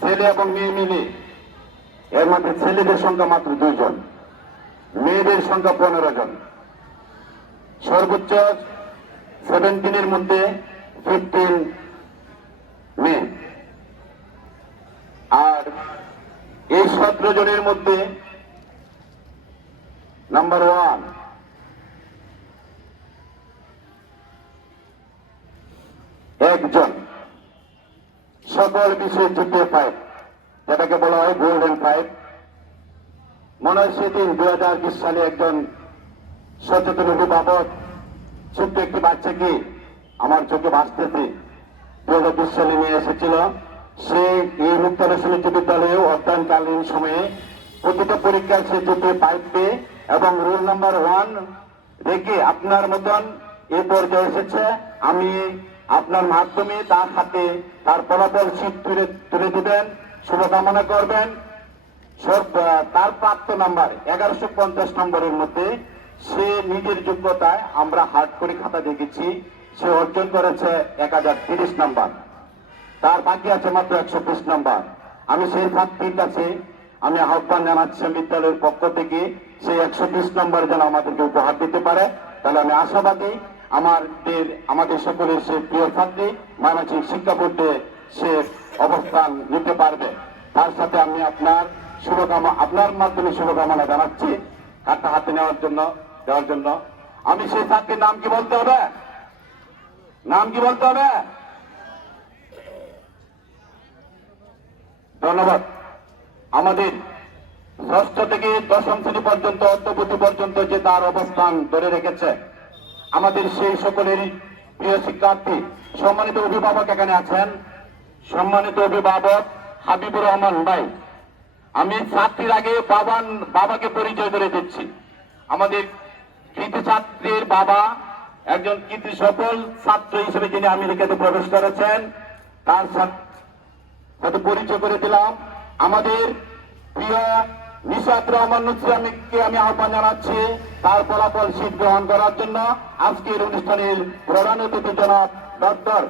ছেলে এবং মেয়ে মিলে, এর মধ্যে ছেলেদের সংখ্যা মাত্র 2 জন, মেয়েদের সংখ্যা 15 জন। সর্বোচ্চ 17 মধ্যে 15 মেয়ে। আর এই 17 জনের মধ্যে নাম্বার 1 একজন সকল বিষয়ে জিপিএ 5, যেটাকে বলা হয় গোল্ডেন 5। মনে হয় সেদিন 2020 সালে একজন সচেতন অভিভাবক ছোট্ট একটি বাচ্চাকে আমার চোখে ভাসতেছে 2020 সালে নিয়ে এসেছিল। সে এই মুক্তারসন উচ্চ বিদ্যালয়ে অধ্যয়নকালীন সময়ে প্রতিটা পরীক্ষায় সে জিপিএ 5 পেয়ে এবং রোল নাম্বার 1 রেখে আপনার মতন এ পর্যায়ে এসেছে। আমি আপনার মাধ্যমে তার হাতে তার ফলাফল শীট তুলে দিবেন, শুভকামনা করবেন। তার প্রাপ্ত নাম্বার 1150 নম্বরের মধ্যে সে নিজের যোগ্যতায় আমরা হার্ড করে খাতা দেখেছি, সে অর্জন করেছে 1030 নাম্বার। তার বাকি আছে মাত্র 120 নাম্বার। আমি সেই ছাত্রীর কাছে আমি আহ্বান জানাচ্ছি বিদ্যালয়ের পক্ষ থেকে সেই 120 নম্বর যেন আমাদেরকে উপহার দিতে পারে। তাহলে আমি আশাবাদী আমাদের সকলের সে প্রিয় ছাত্রী ময়মনসিংহ শিক্ষা বোর্ডে সে অবস্থান নিতে পারবে। তার সাথে আমি আপনার মাধ্যমে শুভকামনা জানাচ্ছি কার্ডটা হাতে দেওয়ার জন্য। আমি সেই ছাত্রীর নাম কি বলতে হবে? ধন্যবাদ। আমাদের 6ষ্ঠ থেকে 10ম শ্রেণী পর্যন্ত অদ্যাবধি পর্যন্ত যে তার অবস্থান ধরে রেখেছে, আমাদের সেই সকলের প্রিয় শিক্ষার্থী, সম্মানিত অভিভাবক এখানে আছেন। সম্মানিত অভিভাবক হাবিবুর রহমান ভাই, আমি ছাত্রীর আগে বাবাকে পরিচয় করে দিচ্ছি। আমাদের কৃতি ছাত্রীর বাবা একজন কৃতি সফল ছাত্র হিসেবে যিনি আমেরিকাতে প্রবেশ করেছেন, তার সাথে পরিচয় করে দিলাম। আমাদের প্রিয় নিশাত রহমান নুসরাতকে আমি আহ্বান জানাচ্ছি তার ফলাফল শীট গ্রহণ করার জন্য। আজকের অনুষ্ঠানের প্রধান অতিথি জনাব ডক্টর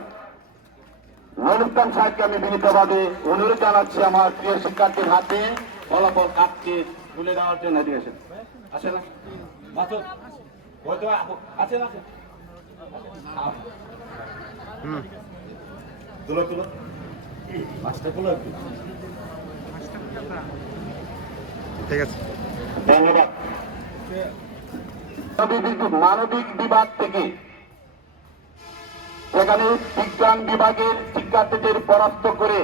নূরুল সাহেবকে আমি বিনীতভাবে অনুরোধ জানাচ্ছি আমার প্রিয় শিক্ষার্থীর হাতে ফলাফল কার্ডটি তুলে দেওয়ার জন্য। আসে না আছে না তুলো ঠিক আছে, ধন্যবাদ। মানবিক বিভাগ থেকে সেখানে বিজ্ঞান বিভাগের শিক্ষার্থীদের পরাস্ত করে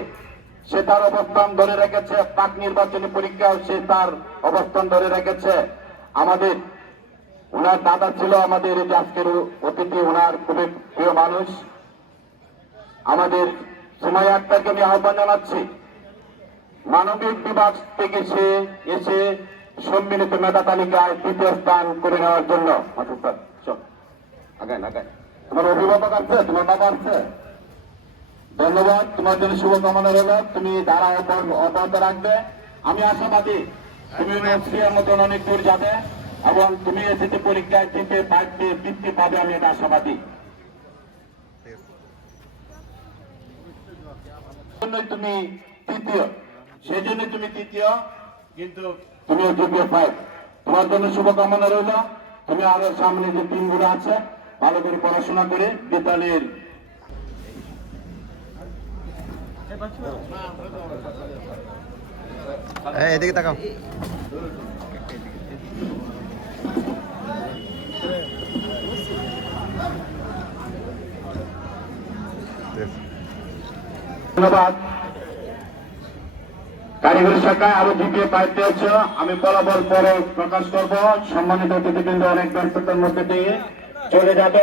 সে তার অবস্থান ধরে রেখেছে। পাক নির্বাচনী পরীক্ষাও সে তার অবস্থান ধরে রেখেছে। আমাদের ওনার দাদা ছিল আমাদের আজকের অতিথি, ওনার খুবই প্রিয় মানুষ আমাদের সুমাইয়া আক্তারকে আমি আহ্বান জানাচ্ছি মানবিক বিভাগ থেকে সে এসে সম্মিলিত মেধা তালিকায় 2য় স্থান করে নেওয়ার জন্য। তোমার অভিভাবক আছে, তোমার বাবা আছে, ধন্যবাদ। তোমার জন্য শুভকামনা রইল, তুমি ধারা অব্যাহত রাখবে। আমি আশাবাদী তুমি নকশিয়ার মতন অনেক দূর যাবে এবং তুমি এসেছে পরীক্ষায় জিপিএ 5 পেয়ে বৃত্তি পাবে, আমি এটা আশাবাদী। তুমি তৃতীয়, সেই জন্য তুমি তৃতীয়, কিন্তু তুমি জিপিএ 5। তোমার জন্য শুভকামনা রইল। তুমি আরো সামনে যে টিমগুলো আছে ভালো করে পড়াশোনা করে বিদ্যালয়ের এদিকে তাকাও। ধন্যবাদ। কারিগরি শাখায় আরো জিপিএ 5 পেয়েছে, আমি ফলাফল পরে প্রকাশ করব। সম্মানিত অতিথিবৃন্দ অনেক ব্যস্ততার মধ্যে দিয়ে চলে যাবে।